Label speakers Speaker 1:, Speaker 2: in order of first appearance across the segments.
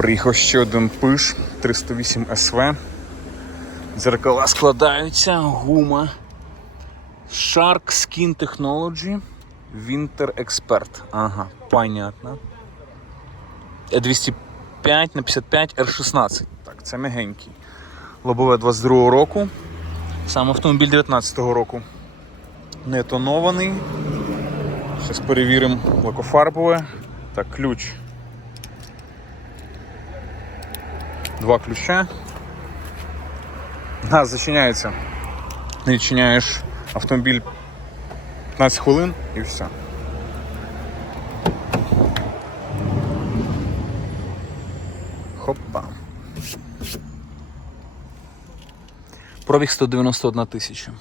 Speaker 1: Приїхав ще один пиш 308 СВ. Дзеркала складаються, гума. Shark Skin Technology Winter Expert. Ага, понятно. Е 205 на 55 R16. Так, це мягенький. Лобове 22 року. Сам автомобіль 19 року. Не тонований. Зараз перевіримо лакофарбове. Так, ключ. Два ключа. Да, зачиняється. Відчиняєш автомобіль 15 хвилин і все. Хопа. Пробіг 191 тисяча.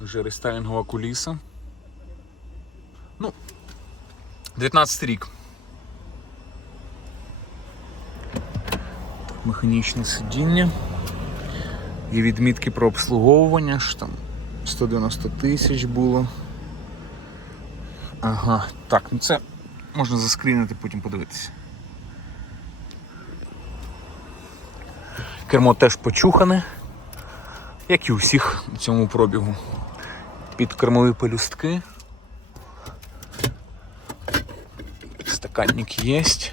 Speaker 1: Вже рестайлінгова куліса. Ну, 19 рік. Механічне сидіння. Є відмітки про обслуговування, що там 190 тисяч було. Ага, так, ну це можна заскрінити, потім подивитися. Кермо теж почухане, як і у всіх у цьому пробігу. Підкермові пелюстки. Стаканник есть.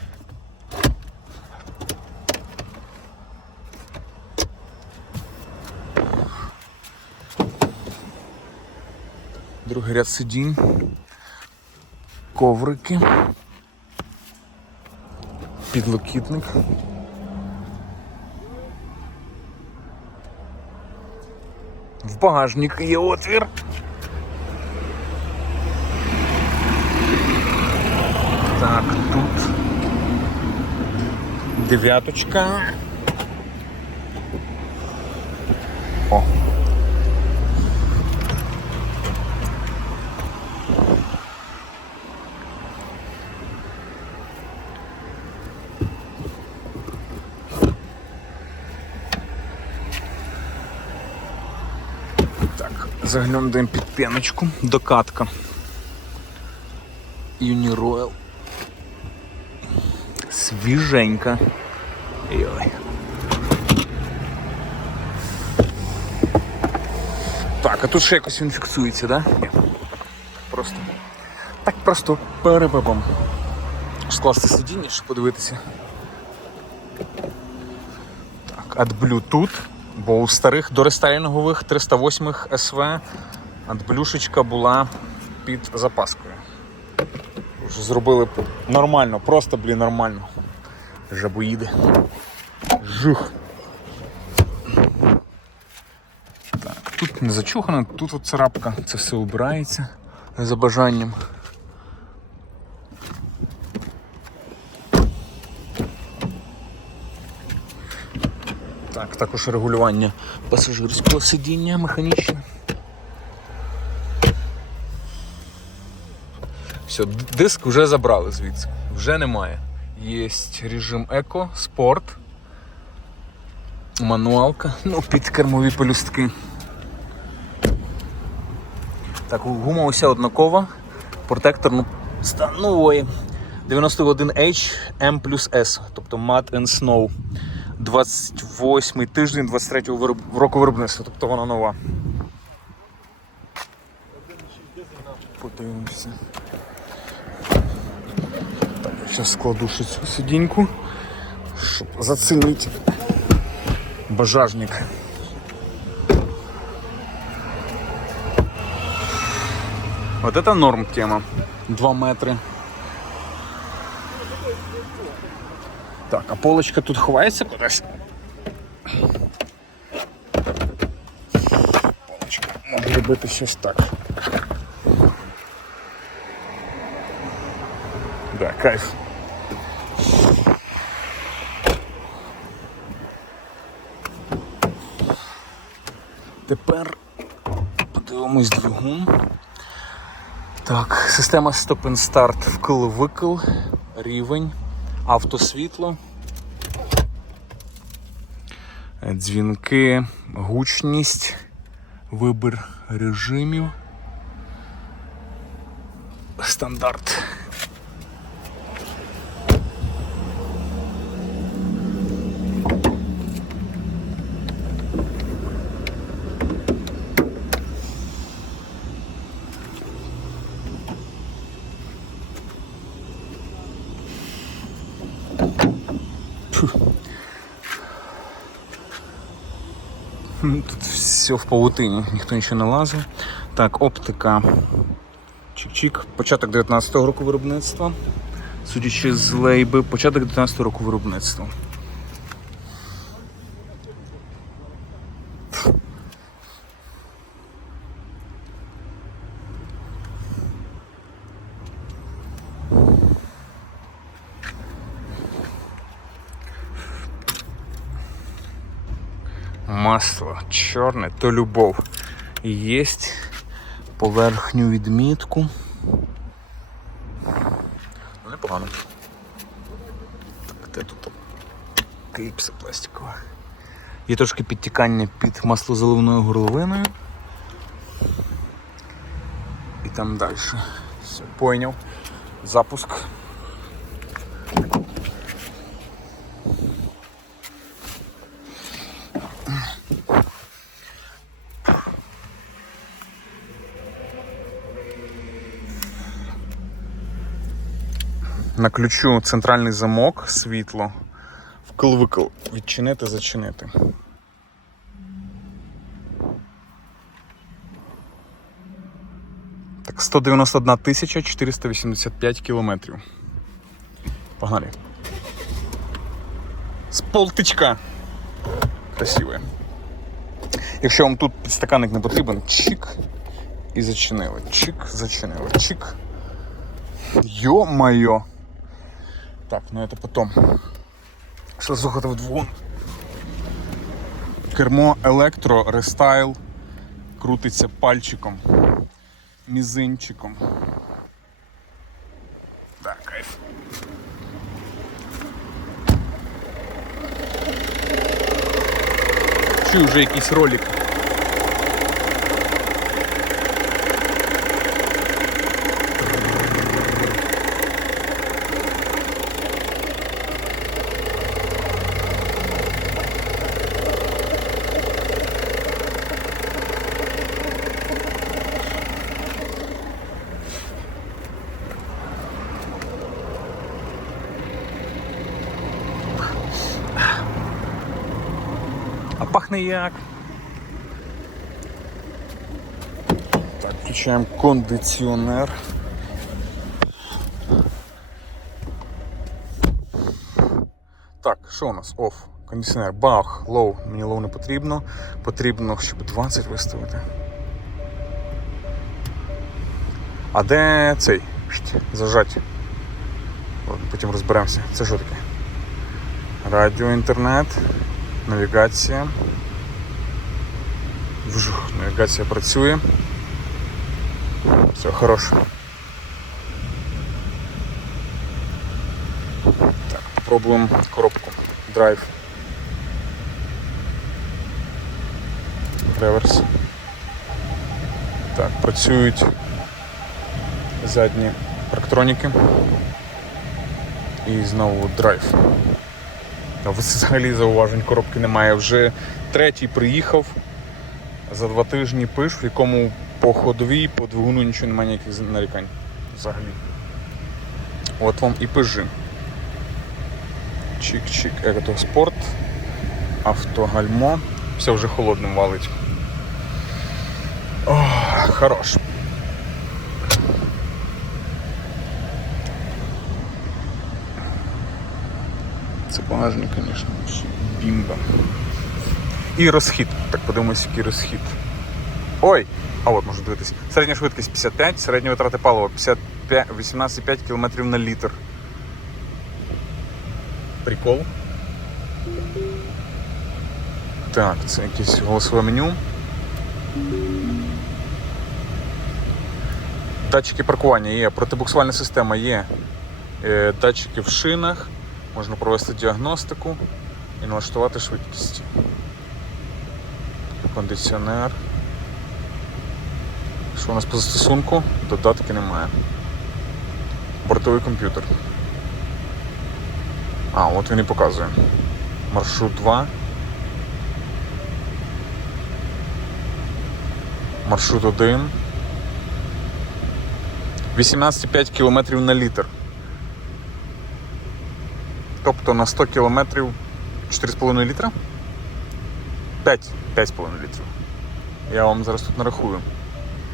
Speaker 1: Другий ряд сидінь. Коврики. Підлокітник. В багажник є отвір. Так, тут дев'яточка. О. Заглянемо під п'яночку. Докатка. Uniroyal. Свіженька. Йой. Так, а тут ще якось він фіксується, да? Ні. Просто. Так просто перебабом. Скласти сидіння, щоб подивитися. Так, AdBlue тут, бо у старих дорестайлінгових 308 SV AdBluешечка була під запаскою. Зробили нормально, просто, блін, нормально. Жабоїди. Жух. Так, тут не зачухано, тут от царапка, це все убирається за бажанням. Так, також регулювання пасажирського сидіння механічне. Все, диск вже забрали звідси. Вже немає. Є режим еко, спорт, мануалка, ну, підкермові пелюстки. Так, гума уся однакова. Протектор ну, стан 91H M плюс S, тобто Mud and Snow. 28 тиждень 23 вироб... року виробництва, тобто вона нова. Подивимося. Так, я зараз складу ще цю сидіньку, щоб зацінити бажажник. Вот это норм тема. 2 метри. Так, а полочка тут ховається кудись? Полочка може робити щось так. Кайф. Тепер подивимось двигун. Так, система Stop and Start вкл-викл, рівень, автосвітло, дзвінки, гучність, вибір режимів. стандарт. Тут все в павутині, ніхто нічого не лазив. Так, оптика. Чик-чик. Початок 19-го року виробництва. Судячи з лейби, початок 19-го року виробництва. Масло чорне то любов. Єсть поверхню відмітку. Ну, непогано. Так, де тут кліпса пластикова. Є трошки підтікання під маслозаливною горловиною. І там далі. Все, пойняв. Запуск. На ключу центральний замок, світло. Вкл-викл. Відчинити, зачинити. Так, 191 тисяча 485 кілометрів. Погнали. З полтичка. Красиве. Якщо вам тут підстаканник не потрібен, чик. І зачинили. Чик, зачинили. Чик. Ё-моё. Так, ну это потом. Що слухати в двигун? Кермо електро, рестайл. Крутиться пальчиком, мізинчиком. Так, кайф. Чи вже якийсь ролик. А пахне як. Так, включаємо кондиціонер. Так, що у нас? Оф. Кондиціонер. Бах, лоу. Мені лоу не потрібно. Потрібно, щоб 20 виставити. А де цей? Зажать. Потім розберемося. Це що таке? Радіо, інтернет, навігація. Вжух, навігація працює. Все, хороше. Так, попробуємо коробку. Драйв. Реверс. Так, працюють задні парктроніки. І знову драйв. Взагалі зауважень коробки немає. Вже третій приїхав. За два тижні пиш, в якому по ходовій, по двигуну нічого немає ніяких нарікань. Взагалі. От вам і пижи. Чик-чик, екотоспорт, автогальмо. Все вже холодним валить. О, хорош. Це багажник, звісно. Бімба. І розхід. Так подивимось, який розхід. Ой! А от можна дивитись. Середня швидкість 55, середні витрати палива 18,5 км на літр. Прикол. Так, це якесь голосове меню. Датчики паркування є, протибуксувальна система є. Е, Датчики в шинах. Можна провести діагностику і налаштувати швидкість. Кондиціонер. Що у нас по застосунку? Додатки немає. Бортовий комп'ютер. А, от він і показує. Маршрут 2. Маршрут 1. 18,5 км на літр. Тобто на 100 км 4,5 літра? 5, 5,5 літрів. Я вам зараз тут нарахую.